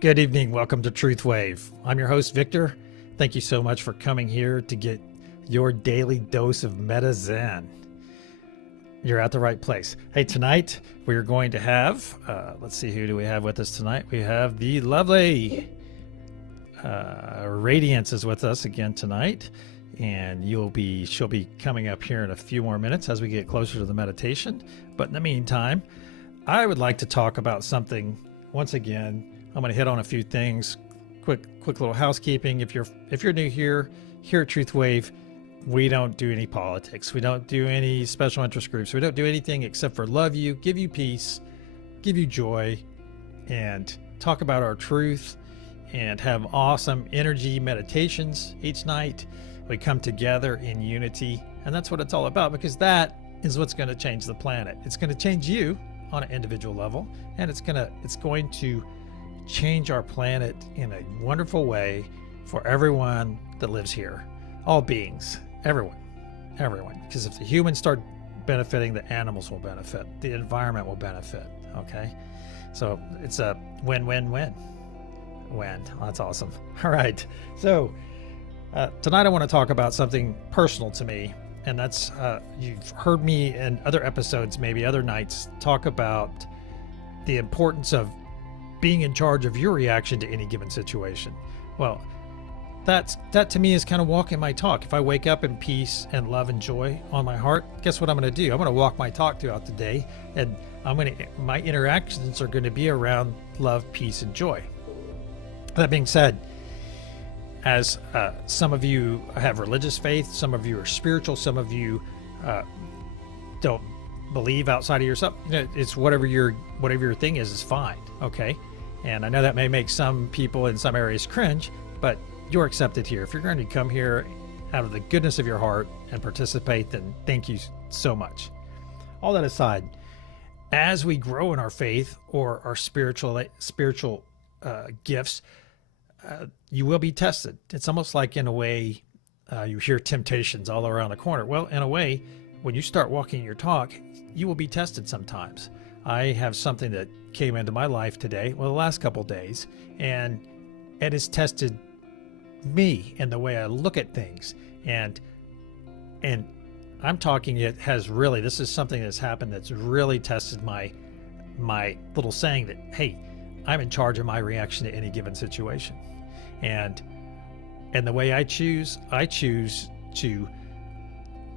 Good evening. Welcome to TruthWave. I'm your host, Victor. Thank you so much for coming here to get your daily dose of Meta Zen. You're at the right place. Hey, tonight we are going to have, let's see, who do we have with us tonight? We have the lovely Radiance is with us again tonight, and she'll be coming up here in a few more minutes as we get closer to the meditation. But in the meantime, I would like to talk about something once again. I'm going to hit on a few things. Quick little housekeeping. If you're new here at TruthWave, we don't do any politics. We don't do any special interest groups. We don't do anything except for love you, give you peace, give you joy, and talk about our truth, and have awesome energy meditations each night. We come together in unity, and that's what it's all about, because that is what's going to change the planet. It's going to change you on an individual level, and it's going to change our planet in a wonderful way for everyone that lives here. All beings, everyone. Because if the humans start benefiting, the animals will benefit, the environment will benefit. Okay, so it's a win-win-win. That's awesome. All right, so tonight I want to talk about something personal to me, and that's you've heard me in other episodes, maybe other nights, talk about the importance of being in charge of your reaction to any given situation. Well, that to me is kind of walking my talk. If I wake up in peace and love and joy on my heart, guess what I'm going to do? I'm going to walk my talk throughout the day, and my interactions are going to be around love, peace, and joy. That being said, as some of you have religious faith, some of you are spiritual, some of you don't believe outside of yourself. It's whatever your thing is fine. Okay. And I know that may make some people in some areas cringe, but you're accepted here. If you're going to come here out of the goodness of your heart and participate, then thank you so much. All that aside, as we grow in our faith or our spiritual gifts, you will be tested. It's almost like, in a way, you hear temptations all around the corner. Well, in a way, when you start walking your talk, you will be tested sometimes. I have something that came into my life today, well, the last couple days, and it has tested me in the way I look at things. And I'm talking, this is something that's happened that's really tested my little saying that, hey, I'm in charge of my reaction to any given situation. And the way I choose to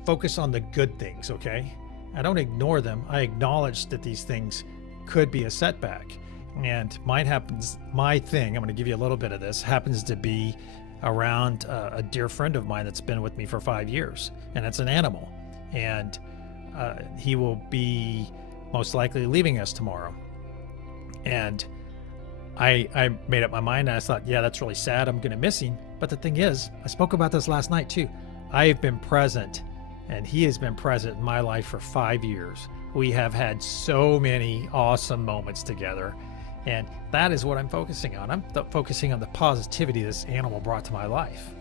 focus on the good things, okay? I don't ignore them. I acknowledge that these things could be a setback. And my thing, I'm going to give you a little bit of this, happens to be around a dear friend of mine that's been with me for 5 years, and it's an animal. And he will be most likely leaving us tomorrow. And I made up my mind, and I thought, yeah, that's really sad. I'm going to miss him. But the thing is, I spoke about this last night too. I have been present, and he has been present in my life for 5 years. We have had so many awesome moments together, and that is what I'm focusing on. I'm focusing on the positivity this animal brought to my life,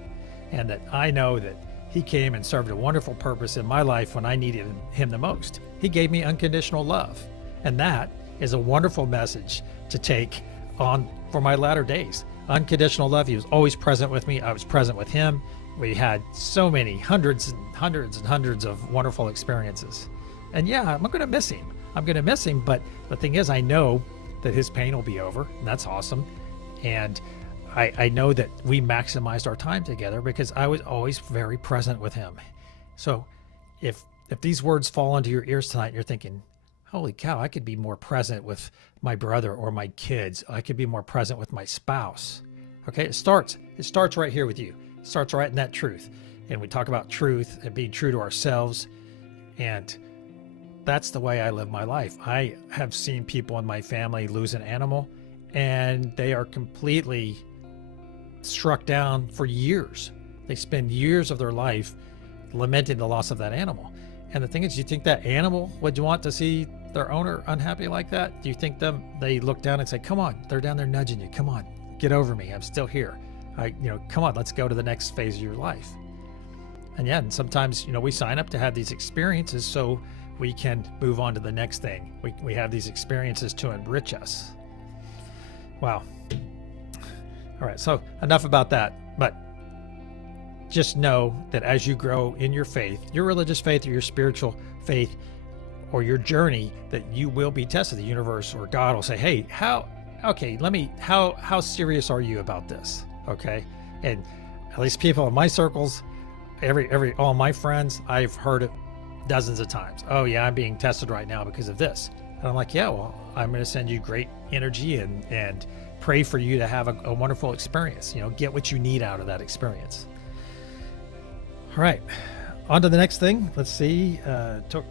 and that I know that he came and served a wonderful purpose in my life when I needed him the most. He gave me unconditional love, and that is a wonderful message to take on for my latter days. Unconditional love. He was always present with me. I was present with him. We had so many hundreds of wonderful experiences. And yeah, I'm going to miss him. But the thing is, I know that his pain will be over, and that's awesome. And I know that we maximized our time together because I was always very present with him. So if these words fall into your ears tonight, and you're thinking, holy cow, I could be more present with my brother or my kids. I could be more present with my spouse. Okay, it starts right here with you. It starts right in that truth. And we talk about truth and being true to ourselves. And that's the way I live my life. I have seen people in my family lose an animal, and they are completely struck down for years. They spend years of their life lamenting the loss of that animal. And the thing is, you think that animal would want to see their owner unhappy like that? Do you think they look down and say, come on, they're down there nudging you. Come on, get over me. I'm still here. Come on, let's go to the next phase of your life. And yeah, and sometimes, we sign up to have these experiences so we can move on to the next thing. We have these experiences to enrich us. Wow. All right, so enough about that. But just know that as you grow in your faith, your religious faith or your spiritual faith or your journey, that you will be tested. The universe or God will say, hey, how serious are you about this? Okay. And at least people in my circles, all my friends, I've heard it dozens of times. Oh yeah, I'm being tested right now because of this. And I'm like, yeah, well, I'm going to send you great energy and pray for you to have a wonderful experience. Get what you need out of that experience. All right, on to the next thing. Let's see.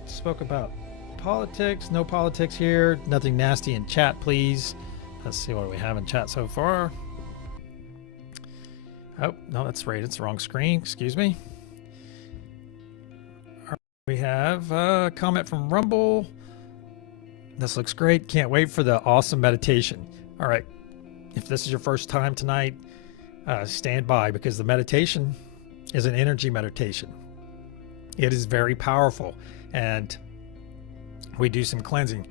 Spoke about politics. No politics here. Nothing nasty in chat, please. Let's see what we have in chat so far. Oh, no, that's right. It's the wrong screen. Excuse me. We have a comment from Rumble. This looks great. Can't wait for the awesome meditation. All right. If this is your first time tonight, stand by, because the meditation is an energy meditation. It is very powerful, and we do some cleansing.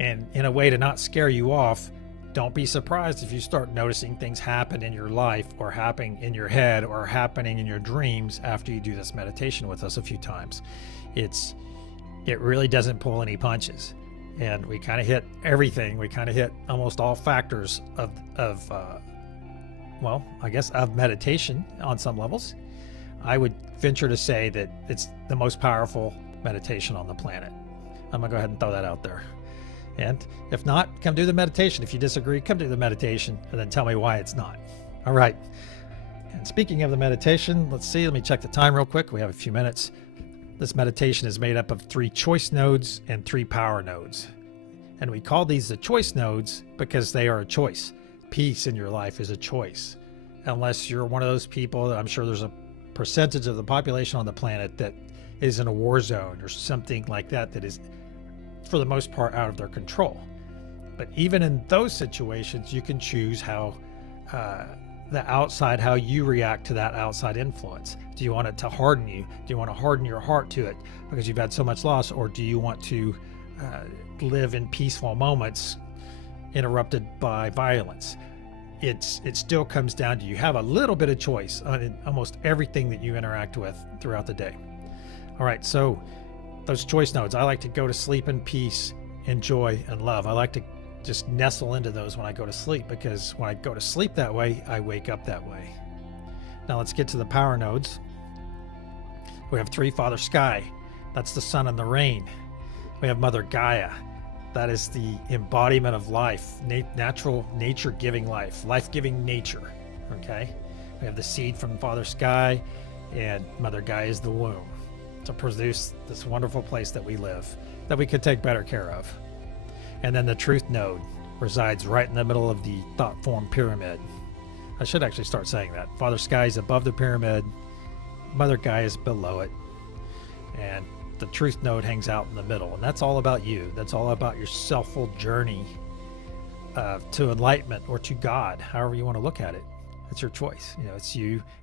And in a way to not scare you off, don't be surprised if you start noticing things happen in your life, or happening in your head, or happening in your dreams after you do this meditation with us a few times. It really doesn't pull any punches. And we kind of hit everything. We kind of hit almost all factors of meditation on some levels. I would venture to say that it's the most powerful meditation on the planet. I'm gonna go ahead and throw that out there. And if not, come do the meditation. If you disagree, come do the meditation and then tell me why it's not. All right. And speaking of the meditation, let me check the time real quick. We have a few minutes. This meditation is made up of 3 choice nodes and 3 power nodes. And we call these the choice nodes because they are a choice. Peace in your life is a choice. Unless you're one of those people, I'm sure there's a percentage of the population on the planet that is in a war zone or something like that, that is, for the most part, out of their control. But even in those situations, you can choose how how you react to that outside influence. Do you want it to harden you? Do you want to harden your heart to it because you've had so much loss? Or do you want to live in peaceful moments interrupted by violence? It still comes down to you have a little bit of choice on almost everything that you interact with throughout the day. All right, so those choice nodes, I like to go to sleep in peace, in joy, and love. I like to just nestle into those when I go to sleep, because when I go to sleep that way, I wake up that way. Now let's get to the power nodes. We have 3, Father Sky. That's the sun and the rain. We have Mother Gaia. That is the embodiment of life, natural nature-giving life, life-giving nature, okay? We have the seed from Father Sky, and Mother Gaia is the womb to produce this wonderful place that we live, that we could take better care of. And then the truth node resides right in the middle of the thought form pyramid. I should actually start saying that. Father Sky is above the pyramid, Mother Gaia is below it, and the truth node hangs out in the middle. And that's all about you. That's all about your selfful journey to enlightenment or to God, however you want to look at it. It's your choice.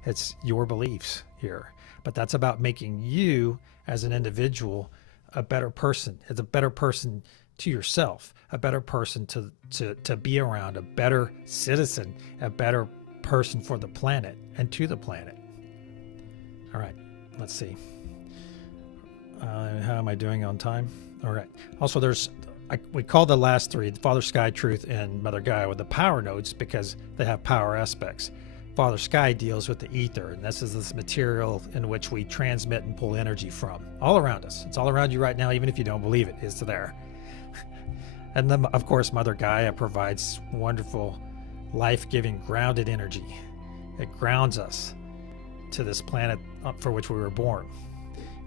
It's your beliefs here. But that's about making you as an individual a better person. It's a better person to yourself, a better person to be around, a better citizen, a better person for the planet and to the planet. All right, let's see. How am I doing on time? All right. Also, we call the last 3, Father Sky, Truth, and Mother Gaia, with the power nodes because they have power aspects. Father Sky deals with the ether, and this is this material in which we transmit and pull energy from. All around us. It's all around you right now, even if you don't believe it, it's there. And then, of course, Mother Gaia provides wonderful, life-giving, grounded energy. It grounds us to this planet for which we were born.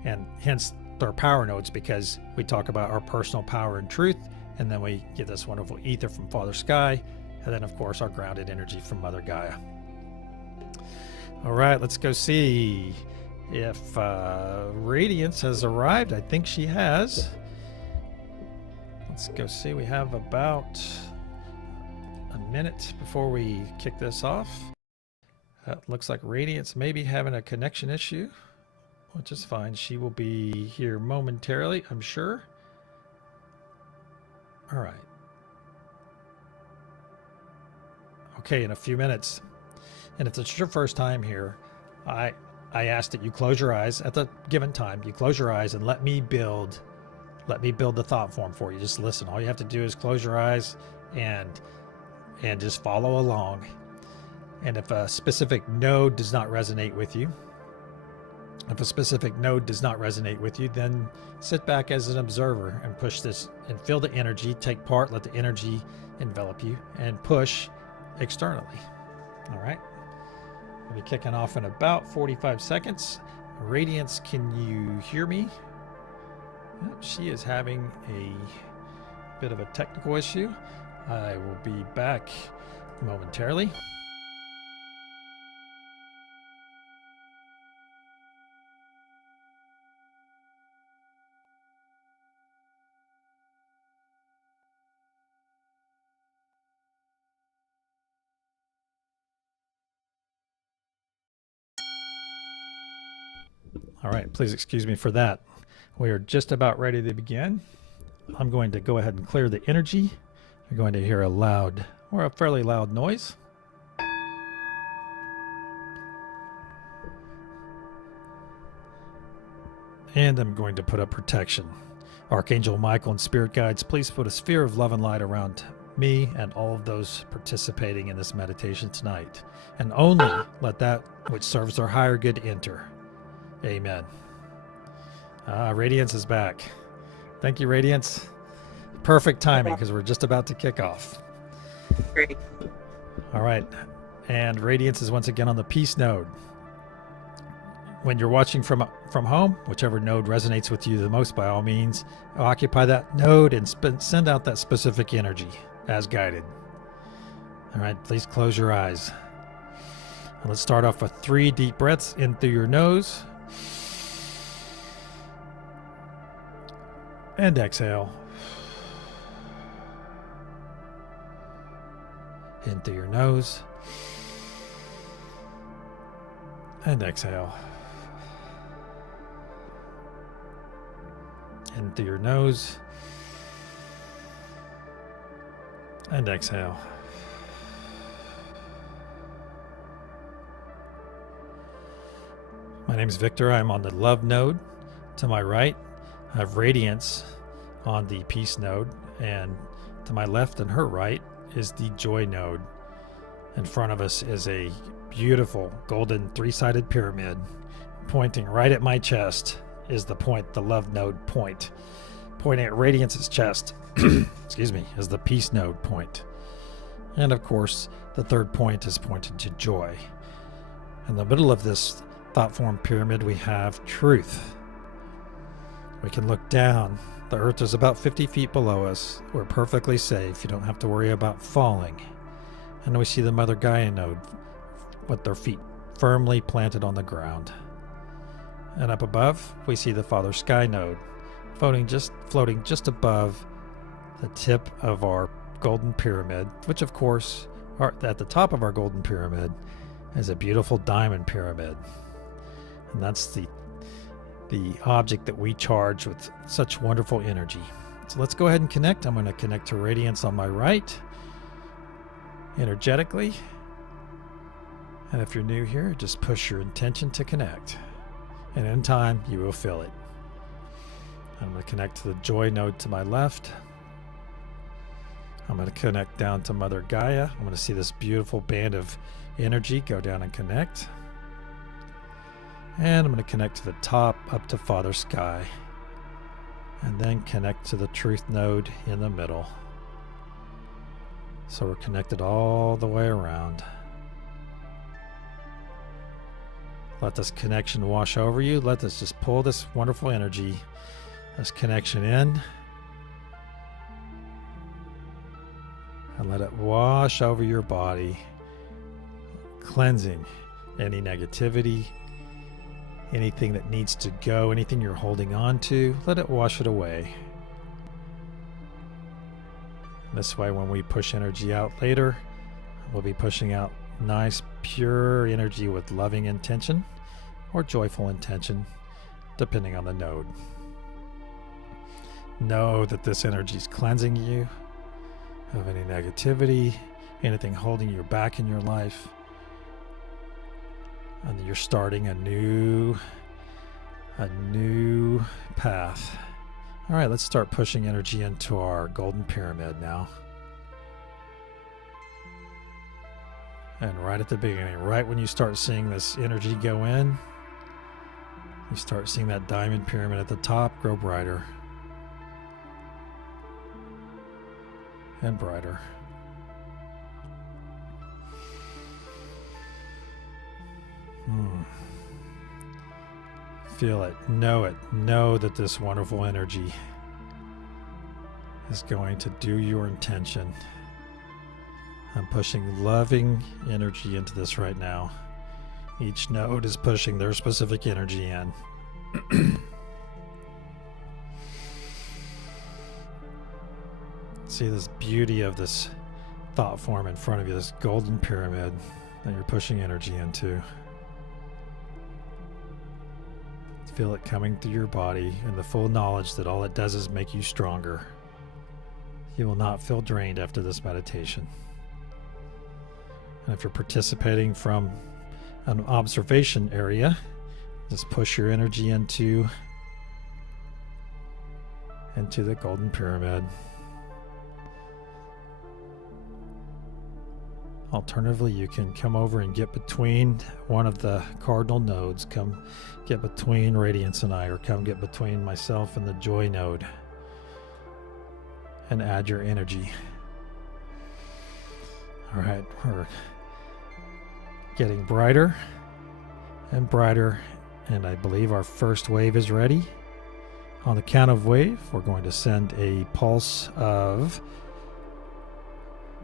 And hence, they're power nodes, because we talk about our personal power and truth, and then we get this wonderful ether from Father Sky, and then, of course, our grounded energy from Mother Gaia. All right, let's go see if Radiance has arrived. I think she has. Let's go see. We have about a minute before we kick this off. Looks like Radiance may be having a connection issue. which is fine. She will be here momentarily, I'm sure. All right. Okay, in a few minutes. And if it's your first time here, I ask that you close your eyes at the given time. You close your eyes and let me build the thought form for you. Just listen. All you have to do is close your eyes and just follow along. And if a specific node does not resonate with you, then sit back as an observer and push this and feel the energy, take part, let the energy envelop you, and push externally. All right. We'll be kicking off in about 45 seconds. Radiance, can you hear me? She is having a bit of a technical issue. I will be back momentarily. All right, please excuse me for that. We are just about ready to begin. I'm going to go ahead and clear the energy. You're going to hear a fairly loud noise. And I'm going to put up protection. Archangel Michael and Spirit Guides, please put a sphere of love and light around me and all of those participating in this meditation tonight. And only let that which serves our higher good enter. Amen. Radiance is back. Thank you, Radiance. Perfect timing because we're just about to kick off. Great. All right. And Radiance is once again on the peace node. When you're watching from home, whichever node resonates with you the most, by all means, occupy that node and send out that specific energy as guided. All right. Please close your eyes. And let's start off with 3 deep breaths in through your nose. And exhale. In through your nose. And exhale. In through your nose. And exhale. My name is Victor. I'm on the love node. To my right, I have Radiance on the peace node, and to my left and her right is the joy node. In front of us is a beautiful golden 3-sided pyramid. Pointing right at my chest is the point, the love node point. Pointing at Radiance's chest, excuse me, is the peace node point. And of course, the third point is pointed to joy. In the middle of this thought form pyramid, we have truth. We can look down. The earth is about 50 feet below us. We're perfectly safe. You don't have to worry about falling. And we see the Mother Gaia node with their feet firmly planted on the ground. And up above, we see the Father Sky node floating just above the tip of our golden pyramid, which of course, at the top of our golden pyramid is a beautiful diamond pyramid. And that's the object that we charge with such wonderful energy. So let's go ahead and connect. I'm going to connect to Radiance on my right, energetically. And if you're new here, just push your intention to connect. And in time, you will feel it. I'm going to connect to the joy node to my left. I'm going to connect down to Mother Gaia. I'm going to see this beautiful band of energy go down and connect. And I'm going to connect to the top up to Father Sky. And then connect to the truth node in the middle. So we're connected all the way around. Let this connection wash over you. Let us just pull this wonderful energy, this connection in. And let it wash over your body, cleansing any negativity, anything that needs to go, anything you're holding on to, let it wash it away. This way, when we push energy out later, we'll be pushing out nice, pure energy with loving intention or joyful intention. depending on the node. Know that this energy is cleansing you of any negativity, anything holding you back in your life, and you're starting a new path. All right, let's start pushing energy into our golden pyramid now. And right at the beginning, right when you start seeing this energy go in, you start seeing that diamond pyramid at the top grow brighter and brighter. Feel it, know that this wonderful energy is going to do your intention. I'm pushing loving energy into this right now. Each node is pushing their specific energy in. See this beauty of this thought form in front of you, this golden pyramid that you're pushing energy into. Feel it coming through your body in the full knowledge that all it does is make you stronger. You will not feel drained after this meditation. And if you're participating from an observation area, just push your energy into the golden pyramid. Alternatively, you can come over and get between one of the cardinal nodes, come get between Radiance and I, or come get between myself and the Joy node, and add your energy. All right, we're getting brighter and brighter, and I believe our first wave is ready. On the count of wave, we're going to send a pulse of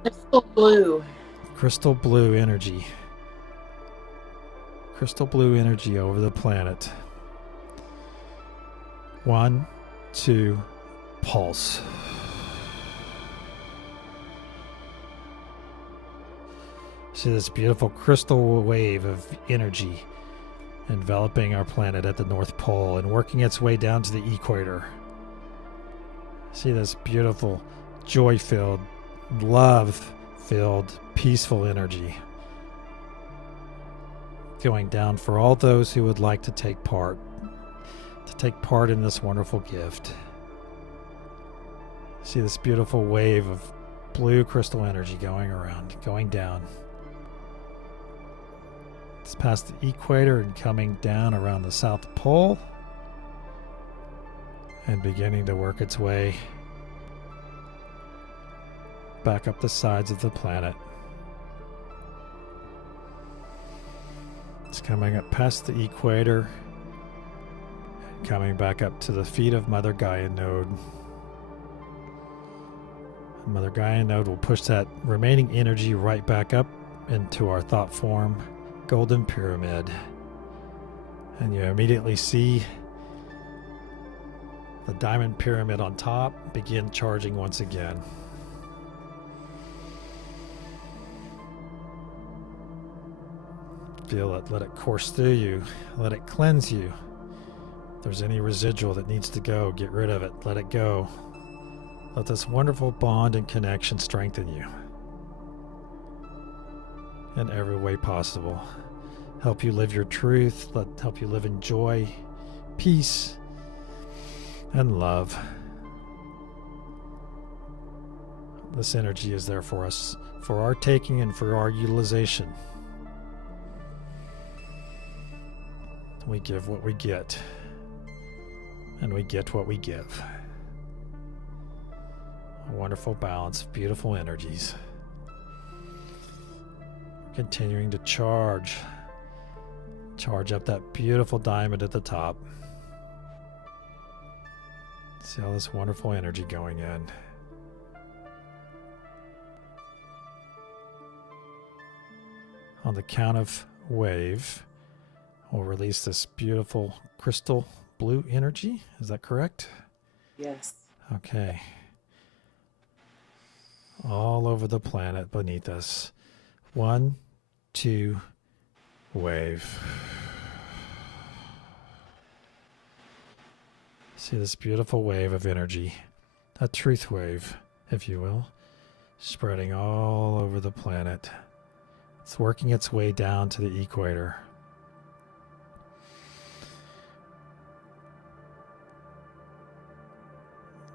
crystal blue energy over the planet. 1, 2, pulse. See this beautiful crystal wave of energy enveloping our planet at the North Pole and working its way down to the equator. See this beautiful, joy-filled, love-filled, peaceful energy going down for all those who would like to take part in this wonderful gift. See this beautiful wave of blue crystal energy going around, going down. It's past the equator and coming down around the South Pole and beginning to work its way back up the sides of the planet. It's coming up past the equator and coming back up to the feet of Mother Gaia node. And Mother Gaia node will push that remaining energy right back up into our thought form golden pyramid, and you immediately see the diamond pyramid on top begin charging once again. Feel it, let it course through you, let it cleanse you. If there's any residual that needs to go, get rid of it, let it go. Let this wonderful bond and connection strengthen you in every way possible. Help you live your truth, help you live in joy, peace, and love. This energy is there for us, for our taking and for our utilization. We give what we get, and we get what we give. A wonderful balance of beautiful energies. Continuing to charge up that beautiful diamond at the top. See all this wonderful energy going in. On the count of wave, we'll release this beautiful crystal blue energy. Is that correct? Yes. Okay. All over the planet beneath us. 1, 2, wave. See this beautiful wave of energy, a truth wave, if you will, spreading all over the planet. It's working its way down to the equator.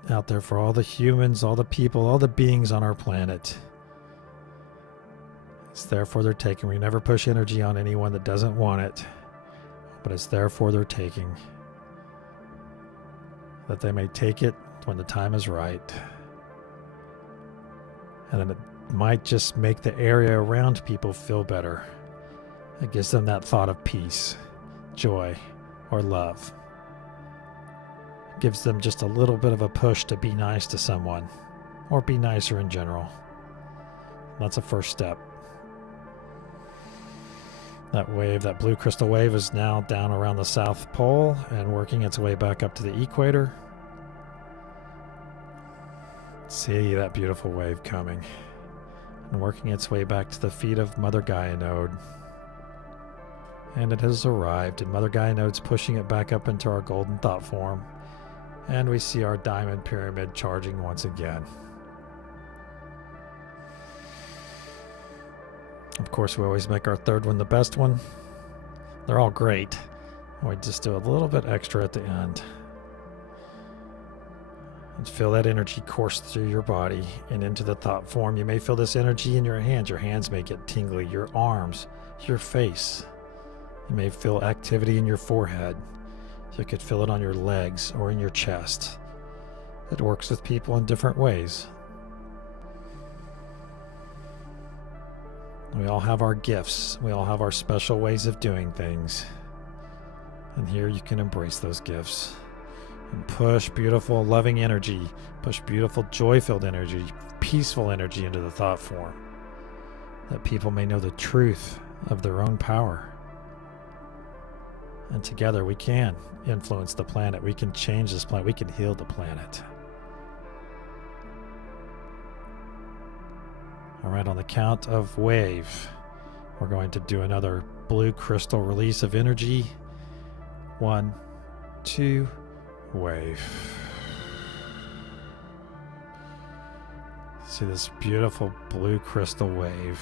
Out there for all the humans, all the people, all the beings on our planet. It's there for their taking. We never push energy on anyone that doesn't want it, but it's there for their taking. That they may take it when the time is right. And then it might just make the area around people feel better. It gives them that thought of peace, joy, or love. It gives them just a little bit of a push to be nice to someone, or be nicer in general. That's a first step. That wave, that blue crystal wave, is now down around the South Pole and working its way back up to the equator. See that beautiful wave coming and working its way back to the feet of Mother Gaia node. And it has arrived, and Mother Gaia node's pushing it back up into our golden thought form. And we see our diamond pyramid charging once again. Of course, we always make our third one the best one. They're all great. We just do a little bit extra at the end. And feel that energy course through your body and into the thought form. You may feel this energy in your hands. Your hands may get tingly. Your arms, your face. You may feel activity in your forehead. You could feel it on your legs or in your chest. It works with people in different ways. We all have our gifts. We all have our special ways of doing things. And here you can embrace those gifts. And push beautiful, loving energy. Push beautiful, joy-filled energy, peaceful energy into the thought form. That people may know the truth of their own power. And together we can influence the planet. We can change this planet. We can heal the planet. All right, on the count of wave, we're going to do another blue crystal release of energy. 1, 2, wave. See this beautiful blue crystal wave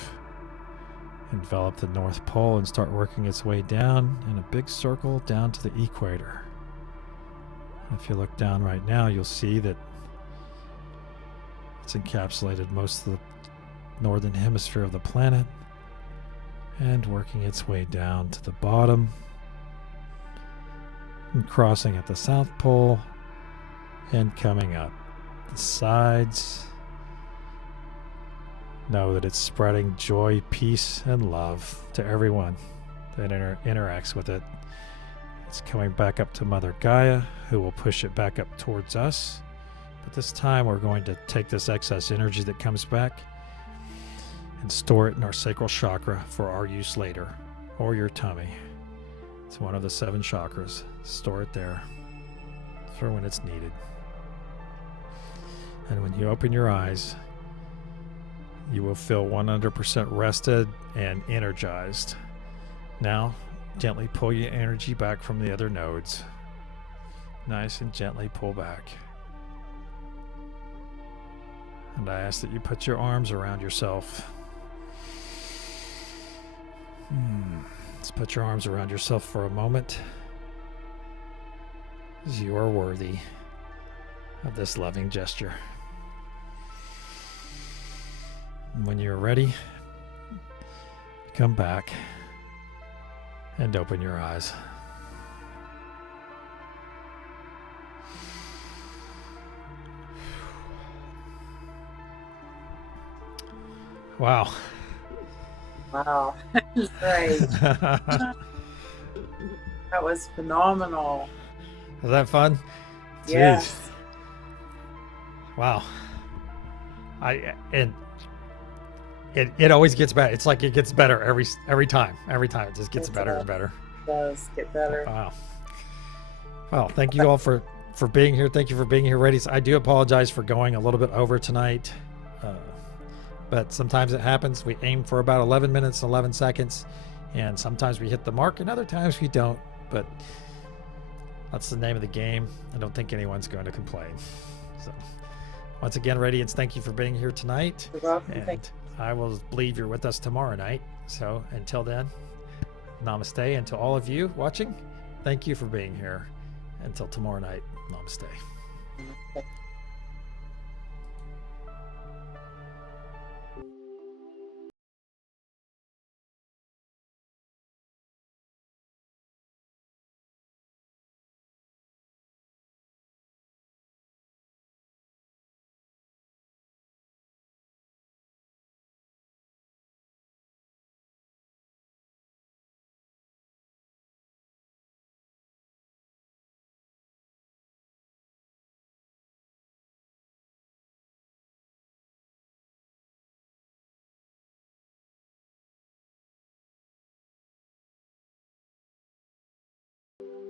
envelop the North Pole and start working its way down in a big circle down to the equator. If you look down right now, you'll see that it's encapsulated most of the northern hemisphere of the planet and working its way down to the bottom and crossing at the South Pole and coming up the sides. Know that it's spreading joy, peace, and love to everyone that interacts with it. It's coming back up to Mother Gaia, who will push it back up towards us. But this time we're going to take this excess energy that comes back and store it in our sacral chakra for our use later, or your tummy. It's one of the 7 chakras. Store it there for when it's needed. And when you open your eyes, you will feel 100% rested and energized. Now, gently pull your energy back from the other nodes. Nice and gently pull back. And I ask that you put your arms around yourself. Let's put your arms around yourself for a moment, as you are worthy of this loving gesture. And when you're ready, come back and open your eyes. Wow. Wow, that was great. That was phenomenal. Was that fun? Yes. Jeez. Wow. It always gets better. It's like it gets better every time. Every time it just gets better and better. It does get better. Wow. Well, thank you all for being here. Thank you for being here, ladies. I do apologize for going a little bit over tonight. But sometimes it happens. We aim for about 11 minutes, 11 seconds, and sometimes we hit the mark, and other times we don't. But That's the name of the game. I don't think anyone's going to complain. So once again, Radiance, thank you for being here tonight. You're welcome. And Thank I will believe you're with us tomorrow night. So until then, namaste. And to all of you watching, thank you for being here. Until tomorrow night, namaste. you.